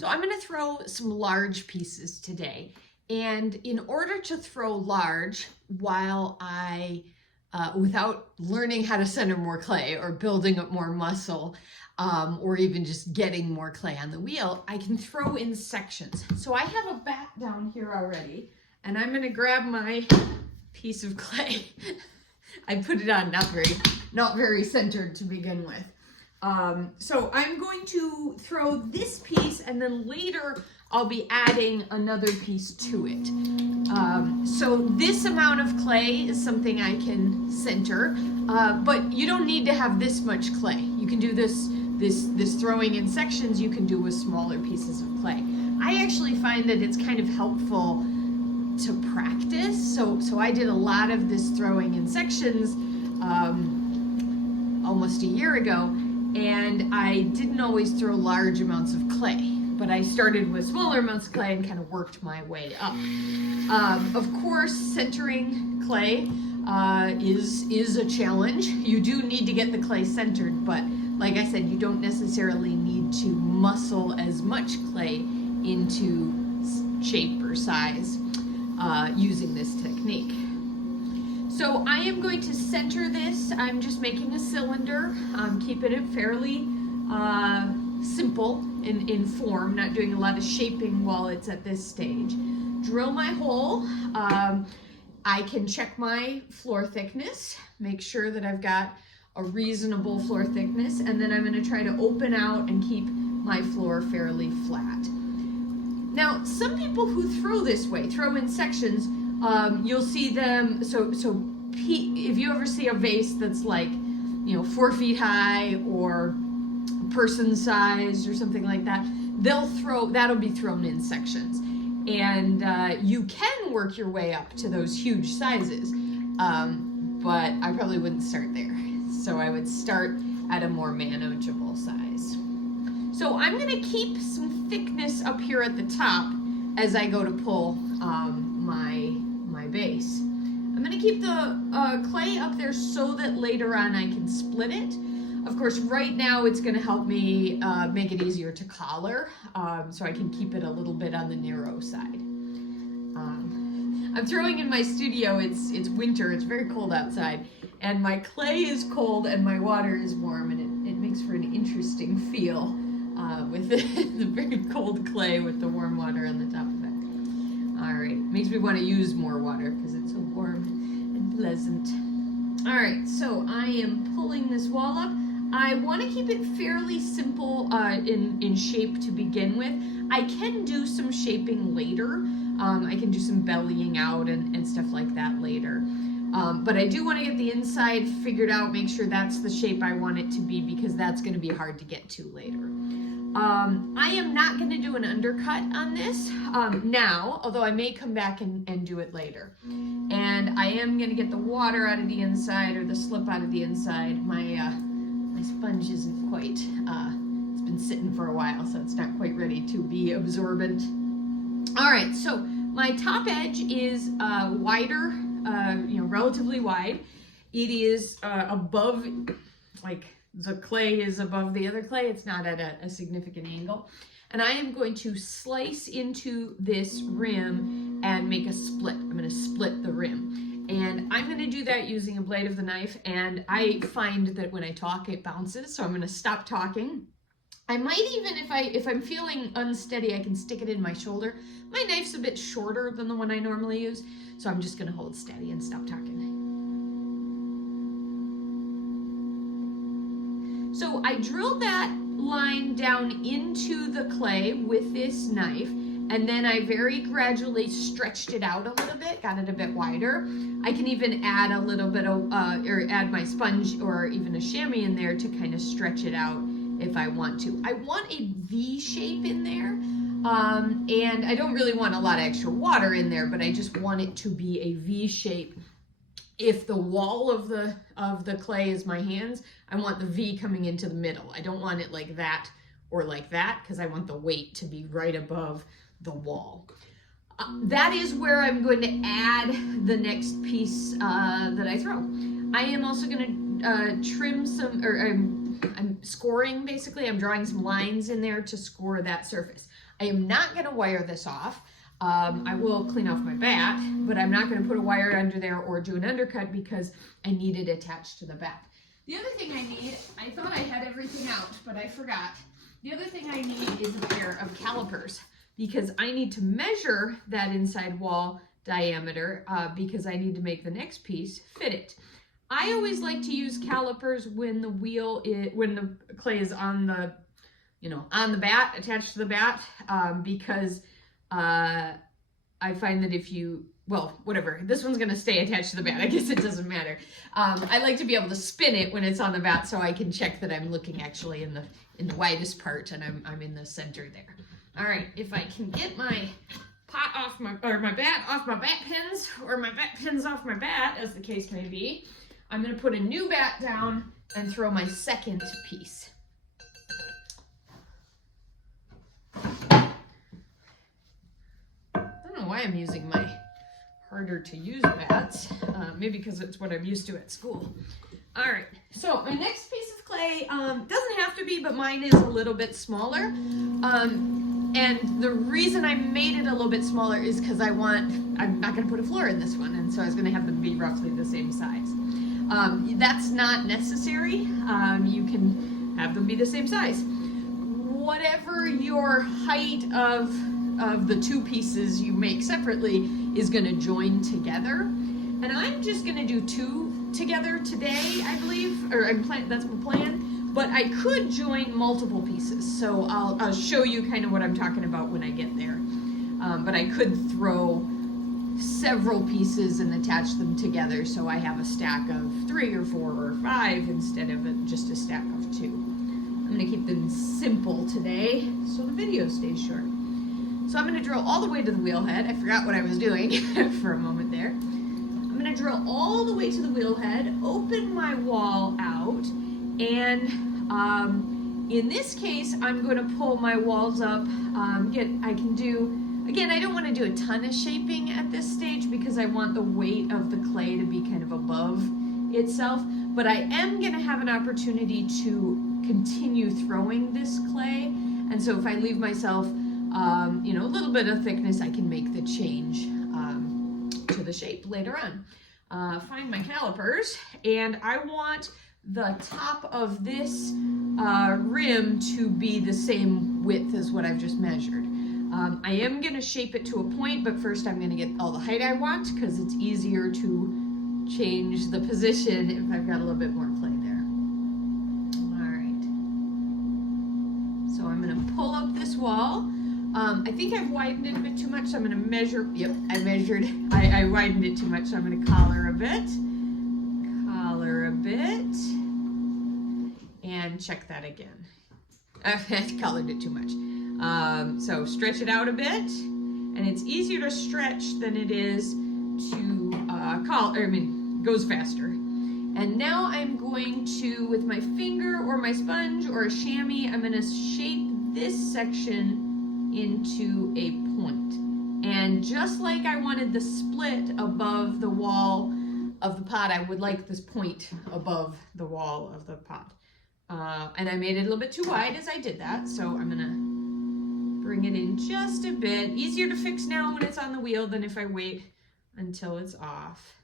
So I'm going to throw some large pieces today. And in order to throw large while without learning how to center more clay or building up more muscle, or even just getting more clay on the wheel, I can throw in sections. So I have a bat down here already, and I'm going to grab my piece of clay. I put it on not very centered to begin with. So I'm going to throw this piece, and then later I'll be adding another piece to it. So this amount of clay is something I can center, but you don't need to have this much clay. You can do this throwing in sections you can do with smaller pieces of clay. I actually find that it's kind of helpful to practice. So I did a lot of this throwing in sections almost a year ago, and I didn't always throw large amounts of clay, but I started with smaller amounts of clay and kind of worked my way up. Of course, centering clay is a challenge. You do need to get the clay centered, but like I said, you don't necessarily need to muscle as much clay into shape or size using this technique. So I am going to center this. I'm just making a cylinder. I'm keeping it fairly simple in form, not doing a lot of shaping while it's at this stage. Drill my hole. I can check my floor thickness, make sure that I've got a reasonable floor thickness, and then I'm going to try to open out and keep my floor fairly flat. Now, some people who throw this way, throw in sections, you'll see them, so if you ever see a vase that's like, 4 feet high or person size or something like that, that'll be thrown in sections. And you can work your way up to those huge sizes, but I probably wouldn't start there. So I would start at a more manageable size. So I'm going to keep some thickness up here at the top as I go to pull my base. I'm going to keep the clay up there so that later on I can split it. Of course, right now it's going to help me make it easier to collar, so I can keep it a little bit on the narrow side. I'm throwing in my studio. It's winter. It's very cold outside, and my clay is cold and my water is warm, and it makes for an interesting feel with the very cold clay with the warm water on the top of it. All right, makes me want to use more water because it's so warm and pleasant. All right, so I am pulling this wall up. I want to keep it fairly simple in shape to begin with. I can do some shaping later. I can do some bellying out and stuff like that later. But I do want to get the inside figured out, make sure that's the shape I want it to be, because that's going to be hard to get to later. I am not going to do an undercut on this now, although I may come back and do it later. And I am going to get the water out of the inside, or the slip out of the inside. My sponge isn't quite, it's been sitting for a while, so it's not quite ready to be absorbent. All right, so my top edge is wider, relatively wide. It is above, like the clay is above the other clay. It's not at a significant angle. And I am going to slice into this rim and make a split. I'm going to split the rim. And I'm going to do that using a blade of the knife. And I find that when I talk, it bounces. So I'm going to stop talking. I might even, if I'm feeling unsteady, I can stick it in my shoulder. My knife's a bit shorter than the one I normally use, so I'm just going to hold steady and stop talking. So I drilled that line down into the clay with this knife, and then I very gradually stretched it out a little bit, got it a bit wider. I can even add a little bit of, or add my sponge or even a chamois in there to kind of stretch it out if I want to. I want a V shape in there, and I don't really want a lot of extra water in there, but I just want it to be a V shape. If the wall of the clay is my hands, I want the V coming into the middle. I don't want it like that or like that, because I want the weight to be right above the wall. That is where I'm going to add the next piece that I throw. I am also going to trim some, or I'm scoring basically. I'm drawing some lines in there to score that surface. I am not going to wire this off. I will clean off my bat, but I'm not going to put a wire under there or do an undercut because I need it attached to the bat. The other thing I need, I thought I had everything out, but I forgot. The other thing I need is a pair of calipers because I need to measure that inside wall diameter because I need to make the next piece fit it. I always like to use calipers when the when the clay is on the, on the bat, attached to the bat, because I find that if you, well, whatever, this one's going to stay attached to the bat. I guess it doesn't matter. I like to be able to spin it when it's on the bat so I can check that I'm looking actually in the widest part and I'm in the center there. All right, if I can get my pot off my bat off my bat pins, or my bat pins off my bat, as the case may be, I'm going to put a new bat down and throw my second piece. I don't know why I'm using my harder to use bats. Maybe because it's what I'm used to at school. All right, so my next piece of clay doesn't have to be, but mine is a little bit smaller. And the reason I made it a little bit smaller is because I'm not going to put a floor in this one, and so I was going to have them be roughly the same size. That's not necessary. You can have them be the same size. Whatever your height of the two pieces you make separately is going to join together. And I'm just going to do two together today, I believe, or that's my plan. But I could join multiple pieces, so I'll show you kind of what I'm talking about when I get there. But I could throw several pieces and attach them together so I have a stack of 3 or 4 or 5 instead of just a stack of 2. I'm going to keep them simple today so the video stays short. So I'm going to drill all the way to the wheel head. I forgot what I was doing for a moment there. I'm going to drill all the way to the wheel head, open my wall out, and in this case, I'm going to pull my walls up. Again, I don't want to do a ton of shaping at this stage because I want the weight of the clay to be kind of above itself, but I am going to have an opportunity to continue throwing this clay, and so if I leave myself, a little bit of thickness, I can make the change to the shape later on. Find my calipers, and I want the top of this rim to be the same width as what I've just measured. I am going to shape it to a point, but first I'm going to get all the height I want because it's easier to change the position if I've got a little bit more clay there. All right. So I'm going to pull up this wall. I think I've widened it a bit too much, so I'm going to measure. Yep, I measured. I widened it too much, so I'm going to collar a bit. Collar a bit. And check that again. I've colored it too much. So stretch it out a bit, and it's easier to stretch than it is to goes faster. And now I'm going to, with my finger or my sponge or a chamois, I'm going to shape this section into a point. And just like I wanted the split above the wall of the pot, I would like this point above the wall of the pot. And I made it a little bit too wide as I did that, so I'm going to bring it in just a bit. Easier to fix now when it's on the wheel than if I wait until it's off.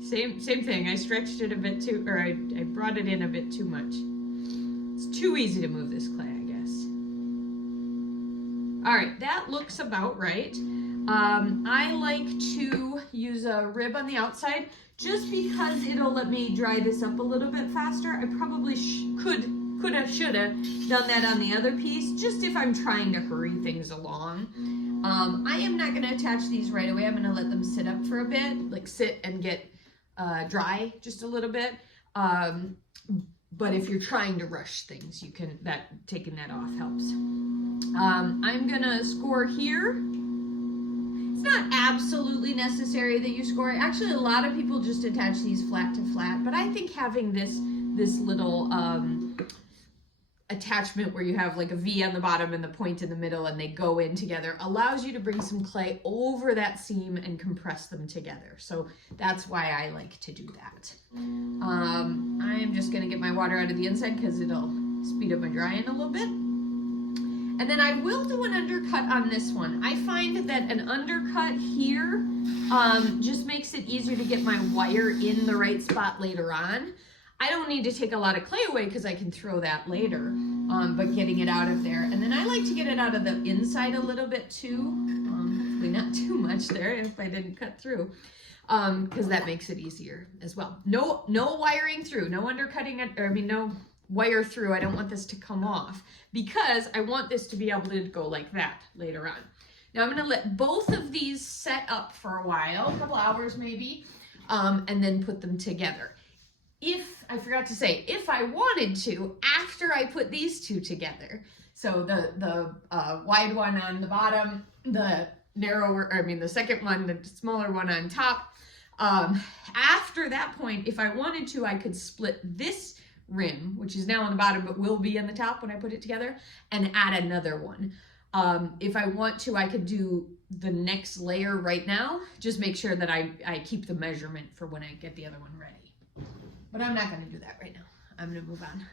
Same thing. I stretched it a bit too, or I brought it in a bit too much. It's too easy to move this clay, I guess. All right, that looks about right. I like to use a rib on the outside just because it'll let me dry this up a little bit faster. I probably should have done that on the other piece, just if I'm trying to hurry things along. I am not going to attach these right away. I'm going to let them sit up for a bit, like sit and get dry just a little bit. But if you're trying to rush things, you can, taking that off helps. I'm going to score here. It's not absolutely necessary that you score. Actually, a lot of people just attach these flat to flat, but I think having this little attachment where you have like a V on the bottom and the point in the middle and they go in together allows you to bring some clay over that seam and compress them together. So that's why I like to do that. I'm just going to get my water out of the inside because it'll speed up my drying a little bit. And And then I will do an undercut on this one. I find that an undercut here just makes it easier to get my wire in the right spot later on. I don't need to take a lot of clay away because I can throw that later, but getting it out of there. And then I like to get it out of the inside a little bit too. Hopefully not too much there if I didn't cut through, because that makes it easier as well. No wiring through, no undercutting it, or I mean no wire through. I don't want this to come off because I want this to be able to go like that later on. Now I'm gonna let both of these set up for a while, a couple hours maybe, and then put them together. If, I forgot to say, if I wanted to, after I put these two together, so the wide one on the bottom, the narrower, or I mean the second one, the smaller one on top, after that point, if I wanted to, I could split this rim, which is now on the bottom but will be on the top when I put it together, and add another one. If I want to, I could do the next layer right now. Just make sure that I keep the measurement for when I get the other one ready. But I'm not going to do that right now. I'm going to move on.